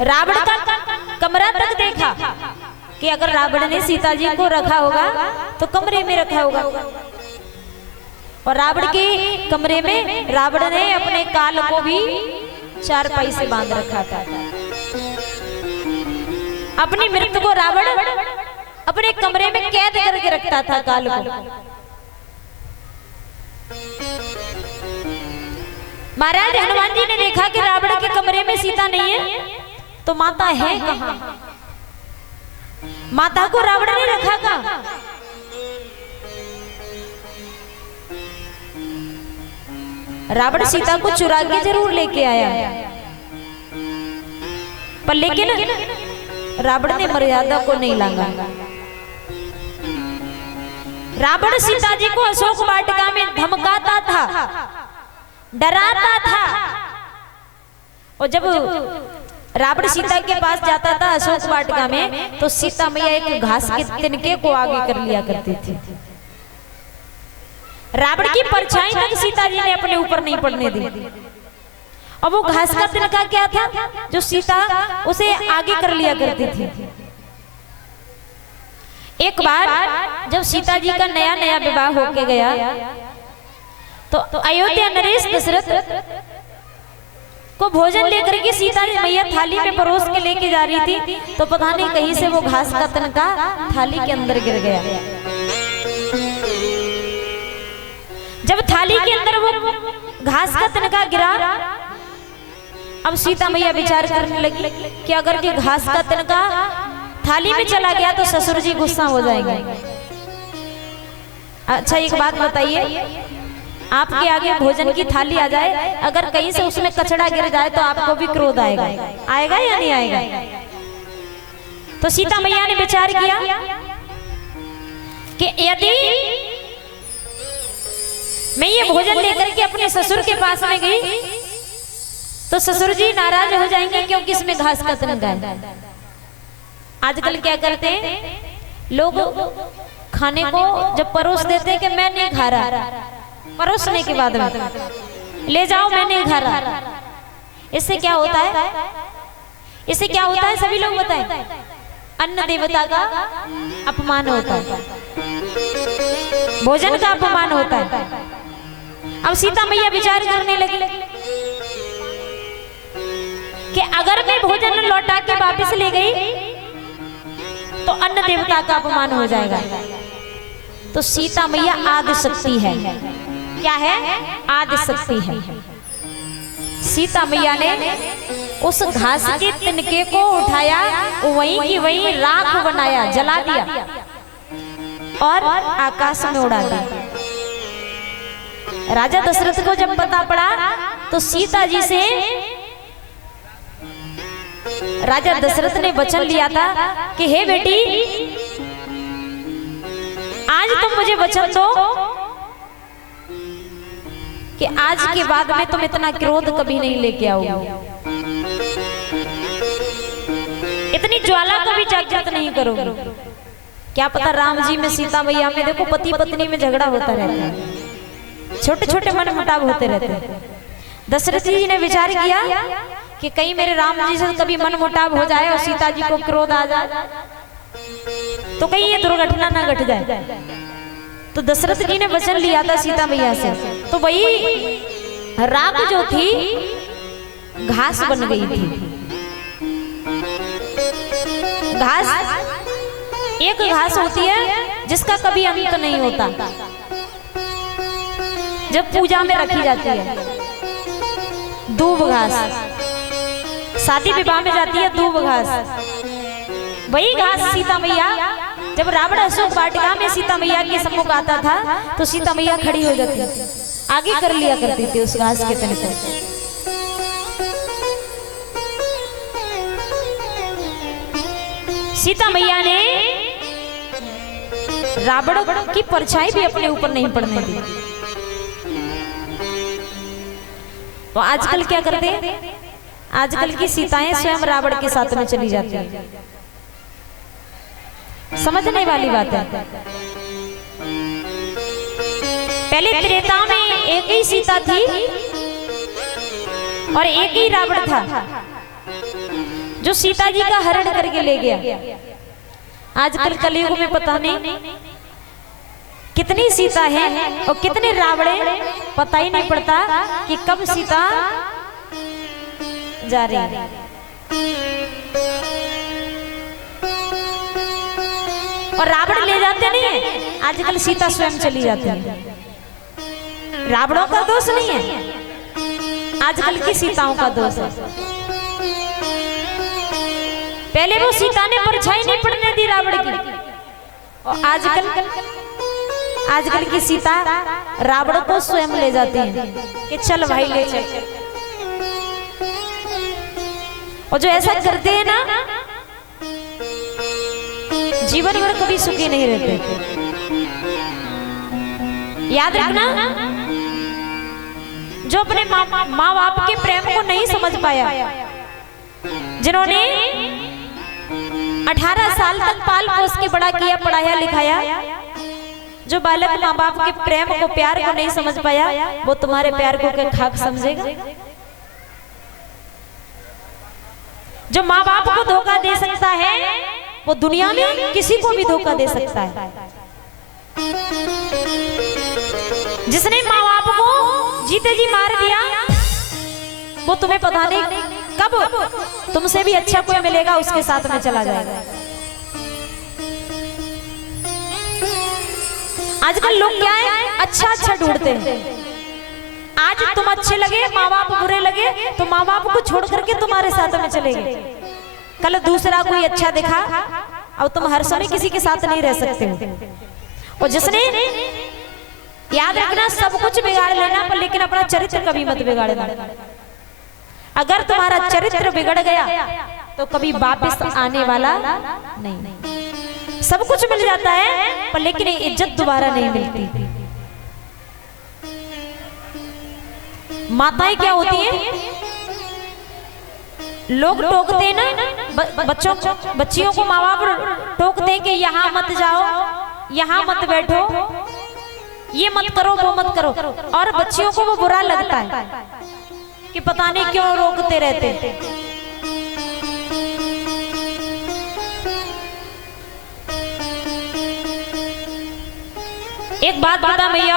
रावण का कमरा तक देखा कि अगर रावण ने सीता जी को रखा होगा तो कमरे में रखा होगा, और रावण के कमरे में रावण ने अपने काल को भी चारपाई से बांध रखा था। अपनी मृत्यु को रावण अपने कमरे में कैद करके रखता था काल को। महाराज हनुमान जी ने देखा कि रावण के कमरे में सीता नहीं है, तो माता है कहां? माता को रावण ने रखा कहां? रावण सीता को चुरा के जरूर लेके आया, पर लेकिन रावण ने मर्यादा को नहीं लांगा। रावण सीता जी को अशोक वाटिका में धमकाता था, डराता था, और जब रावण सीता के पास जाता था अशोक वाटिका में, तो सीता मैया एक घास के तिनके को आगे कर लिया करती थी। रावण की परछाई तक सीता जी ने अपने ऊपर नहीं पड़ने दी। और वो घास का तिनका क्या था जो सीता उसे आगे कर लिया करती थी। एक बार जब सीता जी का नया नया विवाह होके गया, तो अयोध्या नरेश दशरथ को भोजन लेकर के सीता मैया थाली में परोस के लेके जा रही थी, तो पता नहीं कहीं से वो घास का तिनका थाली के अंदर गिर गया। जब थाली के अंदर वो घास का तिनका गिरा, अब सीता मैया विचार करने लगी कि अगर ये घास का तिनका थाली में चला गया तो ससुर जी गुस्सा हो जाएंगे। अच्छा एक बात बताइए, आपके आगे भोजन की थाली आ जाए, अगर कहीं से उसमें कचड़ा गिर जाए तो आपको भी क्रोध आएगा, आएगा या नहीं आएगा? तो सीता मैया ने विचार किया कि यदि मैं ये भोजन लेकर के अपने ससुर के पास में गई तो ससुर जी नाराज हो जाएंगे, क्योंकि इसमें घास का तिनका है। आजकल क्या करते हैं लोग, खाने को जब परोस देते हैं कि मैं नहीं खा रहा, परोसने के बाद में ले जाओ मैं नहीं खा रहा, इससे क्या होता है? इससे क्या होता है सभी लोग बताएं? अन्न देवता का अपमान होता है, भोजन का अपमान होता है। अब सीता मैया विचार करने लगी कि अगर मैं भोजन लौटा के वापस ले गई तो अन्न देवता का अपमान हो जाएगा। तो सीता मैया आदि शक्ति है। क्या है? आदि शक्ति है। सीता मैया ने उस घास के तिनके को उठाया, वहीं की वहीं राख बनाया, जला दिया और आकाश में उड़ा दिया। राजा दशरथ को जब पता पड़ा तो सीता जी से राजा दशरथ ने वचन लिया था कि हे बेटी, आज तुम मुझे वचन दो कि आज के बाद में तुम इतना क्रोध कभी नहीं लेके आओगे, इतनी ज्वाला कभी जागृत नहीं करोगे। क्या पता राम जी में सीता मैया में देखो पति पत्नी में झगड़ा होता रहता है, छोटे छोटे मन मुटाव होते रहते हैं। दशरथ जी ने विचार किया कि कहीं मेरे राम जी से कभी मन मुटाव हो जाए और सीता जी को क्रोध आ जाए तो कहीं ये दुर्घटना ना घट जाए। तो दशरथ जी ने वचन लिया था सीता मैया से, तो वही राख जो थी घास बन गई थी। घास एक घास होती है जिसका कभी अंत नहीं होता, जब पूजा में रखी जाती है। दूब घास, शादी विवाह में जाती है दूब घास, वही घास सीता मैया जब रावण अशोक वाटिका में सीता मैया के सम्मुख आता था तो सीता मैया खड़ी हो जाती थी, आगे कर लिया करती थी उस घास के तने पर। सीता मैया ने रावण की परछाई भी अपने ऊपर नहीं पड़ने दी। तो आजकल क्या करते हैं, आजकल की सीताएं स्वयं रावण के साथ में चली जाती हैं। समझने वाली बात है। पहले त्रेता में एक ही सीता थी और एक ही रावण था। जो सीता जी का हरण करके ले गया। आजकल कलयुग में पता नहीं कितनी सीता है और कितने रावणे, पता ही नहीं पड़ता कि कब सीता जा रही है। और रावण ले जाते नहीं है, आजकल सीता स्वयं चली जाती है। रावणों का दोष नहीं है, आजकल की सीताओं का दोष है। पहले वो सीता ने परछाई नहीं पड़ने दी रावण की, और आजकल की सीता रावण को स्वयं ले जाती है कि चल भाई ले चल। और जो ऐसा करते हैं ना, जीवन भर कभी सुखी नहीं रहते। याद रखना, जो अपने माँ बाप के प्रेम को नहीं समझ पाया, जिन्होंने 18 साल तक पाल पोस के बड़ा किया, पढ़ाया लिखाया, जो बालक माँ बाप के प्रेम को, प्यार को नहीं समझ पाया, वो तुम्हारे प्यार को क्या खाक समझेगा। जो माँ बाप को धोखा दे सकता है, वो दुनिया में किसी को भी धोखा दे सकता है। जिसने माँ बाप को जीते जी मार दिया, वो तुम्हें पता नहीं कब तुमसे भी अच्छा कोई मिलेगा, उसके साथ में चला जाएगा। आजकल लोग क्या है, अच्छा ढूंढते हैं। आज तुम अच्छे लगे, माँ बाप बुरे लगे, तो माँ बाप को छोड़ करके तुम्हारे साथ में चले गए। कल दूसरा कोई अच्छा दिखा, अब तुम हर समय किसी के साथ नहीं रह सकते हो। और जिसने, याद रखना, सब कुछ बिगाड़ लेना पर लेकिन अपना चरित्र कभी मत बिगाड़ना। अगर तुम्हारा चरित्र बिगड़ गया तो कभी वापस आने वाला नहीं। सब कुछ मिल जाता है पर लेकिन इज्जत दोबारा नहीं मिलती। माताएं क्या होती हैं, लोग टोकते हैं ना बच्चियों को, माँ बाप टोकते हैं कि यहाँ मत जाओ, यहाँ मत बैठो, ये मत करो, वो मत करो, और बच्चियों को वो बुरा लगता है कि पता नहीं क्यों रोकते रहते। एक बात बता भैया,